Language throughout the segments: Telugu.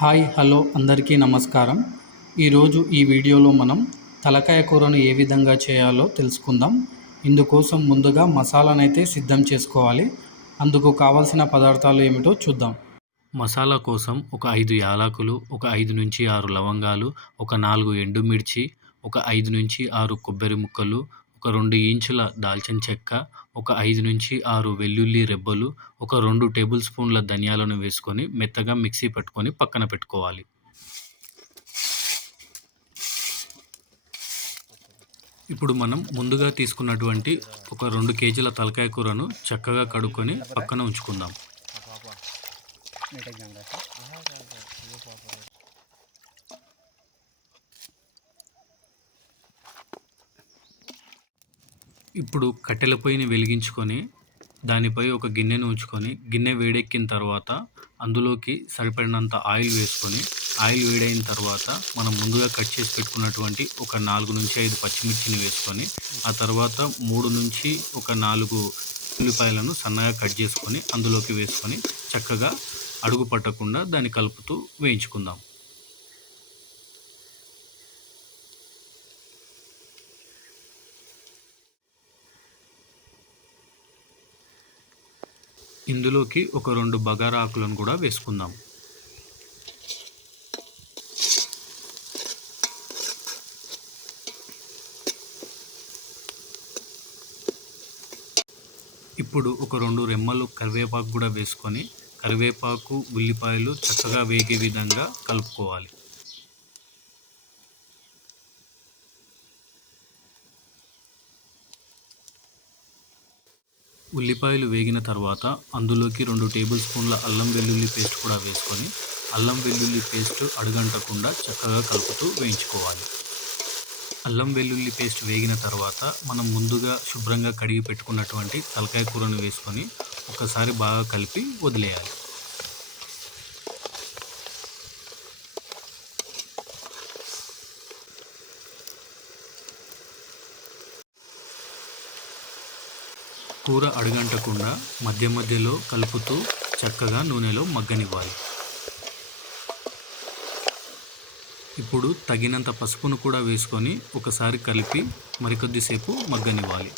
హాయ్ హలో అందరికీ నమస్కారం. ఈరోజు ఈ వీడియోలో మనం తలకాయ కూరను ఏ విధంగా చేయాలో తెలుసుకుందాం. ఇందుకోసం ముందుగా మసాలానైతే సిద్ధం చేసుకోవాలి. అందుకు కావాల్సిన పదార్థాలు ఏమిటో చూద్దాం. మసాలా కోసం ఒక ఐదు యాలకులు ఒక ఐదు నుంచి ఆరు లవంగాలు ఒక నాలుగు ఎండుమిర్చి ఒక ఐదు నుంచి ఆరు కొబ్బరి ముక్కలు ఒక రెండు ఇంచుల దాల్చిన చెక్క ఒక ఐదు నుంచి ఆరు వెల్లుల్లి రెబ్బలు ఒక రెండు టేబుల్ స్పూన్ల ధనియాలను వేసుకొని మెత్తగా మిక్సీ పట్టుకొని పక్కన పెట్టుకోవాలి. ఇప్పుడు మనం ముందుగా తీసుకున్నటువంటి ఒక రెండు కేజీల తలకాయ కూరను చక్కగా కడుక్కొని పక్కన ఉంచుకుందాం. ఇప్పుడు కట్టెల పొయ్యిని వెలిగించుకొని దానిపై ఒక గిన్నెను ఉంచుకొని గిన్నె వేడెక్కిన తర్వాత అందులోకి సరిపడినంత ఆయిల్ వేసుకొని ఆయిల్ వేడైన తర్వాత మనం ముందుగా కట్ చేసి పెట్టుకున్నటువంటి ఒక నాలుగు నుంచి ఐదు పచ్చిమిర్చిని వేసుకొని ఆ తర్వాత మూడు నుంచి ఒక నాలుగు ఉల్లిపాయలను సన్నగా కట్ చేసుకొని అందులోకి వేసుకొని చక్కగా అడుగు పట్టకుండా దాన్ని కలుపుతూ వేయించుకుందాం. ఇందులోకి ఒక రెండు బగారా ఆకులను కూడా వేసుకుందాం. ఇప్పుడు ఒక రెండు రెమ్మలు కరివేపాకు కూడా వేసుకొని కరివేపాకు ఉల్లిపాయలు చక్కగా వేగే విధంగా కలుపుకోవాలి. ఉల్లిపాయలు వేగిన తర్వాత అందులోకి రెండు టేబుల్ స్పూన్ల అల్లం వెల్లుల్లి పేస్ట్ కూడా వేసుకొని అల్లం వెల్లుల్లి పేస్ట్ అడుగంటకుండా చక్కగా కలుపుతూ వేయించుకోవాలి. అల్లం వెల్లుల్లి పేస్ట్ వేగిన తర్వాత మనం ముందుగా శుభ్రంగా కడిగి పెట్టుకున్నటువంటి తలకాయ కూరను వేసుకొని ఒకసారి బాగా కలిపి వదిలేయాలి. కూర అడుగంటకుండా మధ్య మధ్యలో కలుపుతూ చక్కగా నూనెలో మగ్గనివ్వాలి. ఇప్పుడు తగినంత పసుపును కూడా వేసుకొని ఒకసారి కలిపి మరికొద్దిసేపు మగ్గనివ్వాలి.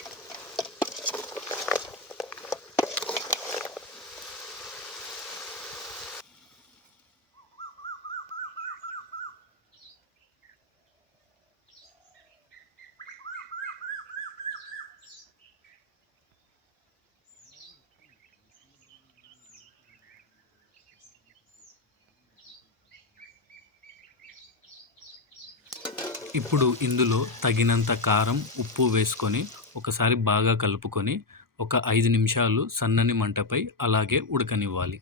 ఇప్పుడు ఇందులో తగినంత కారం ఉప్పు వేసుకొని ఒకసారి బాగా కలుపుకొని ఒక ఐదు నిమిషాలు సన్నని మంటపై అలాగే ఉడకనివ్వాలి.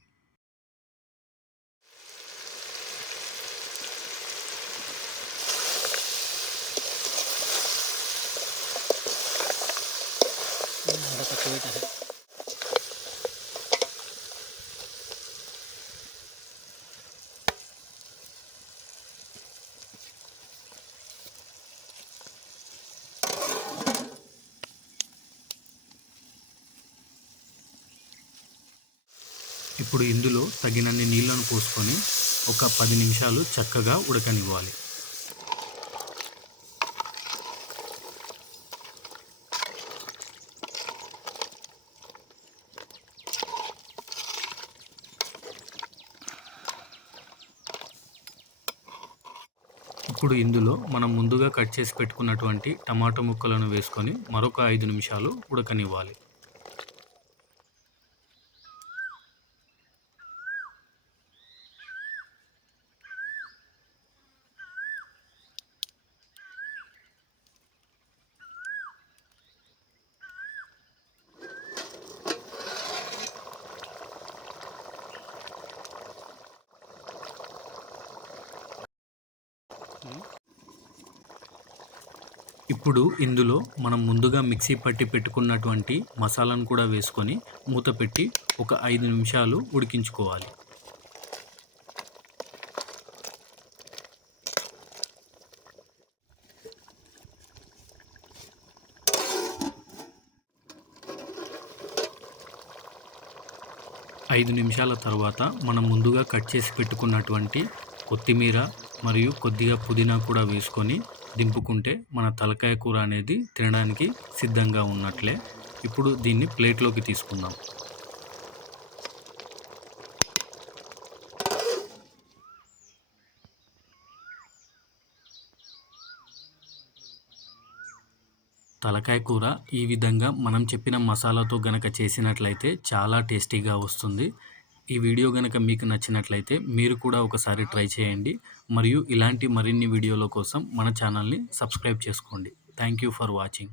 ఇప్పుడు ఇందులో తగినన్ని నీళ్ళను పోసుకొని ఒక పది నిమిషాలు చక్కగా ఉడకనివ్వాలి. ఇప్పుడు ఇందులో మనం ముందుగా కట్ చేసి పెట్టుకున్నటువంటి టమాటో ముక్కలను వేసుకొని మరొక ఐదు నిమిషాలు ఉడకనివ్వాలి. ఇప్పుడు ఇందులో మనం ముందుగా మిక్సీ పట్టి పెట్టుకున్నటువంటి మసాలాను కూడా వేసుకొని మూత పెట్టి ఒక ఐదు నిమిషాలు ఉడికించుకోవాలి. ఐదు నిమిషాల తర్వాత మనం ముందుగా కట్ చేసి పెట్టుకున్నటువంటి కొత్తిమీర మరియు కొద్దిగా పుదీనా కూడా వేసుకొని దింపుకుంటే మన తలకాయ కూర అనేది తినడానికి సిద్ధంగా ఉన్నట్లే. ఇప్పుడు దీన్ని ప్లేట్లోకి తీసుకుందాం. తలకాయ కూర ఈ విధంగా మనం చెప్పిన మసాలాతో గనక చేసినట్లయితే చాలా టేస్టీగా వస్తుంది. ఈ వీడియో కనుక మీకు నచ్చినట్లయితే మీరు కూడా ఒకసారి ట్రై చేయండి. మరియు ఇలాంటి మరిన్ని వీడియోల కోసం మన ఛానల్ని సబ్స్క్రైబ్ చేసుకోండి. Thank you for watching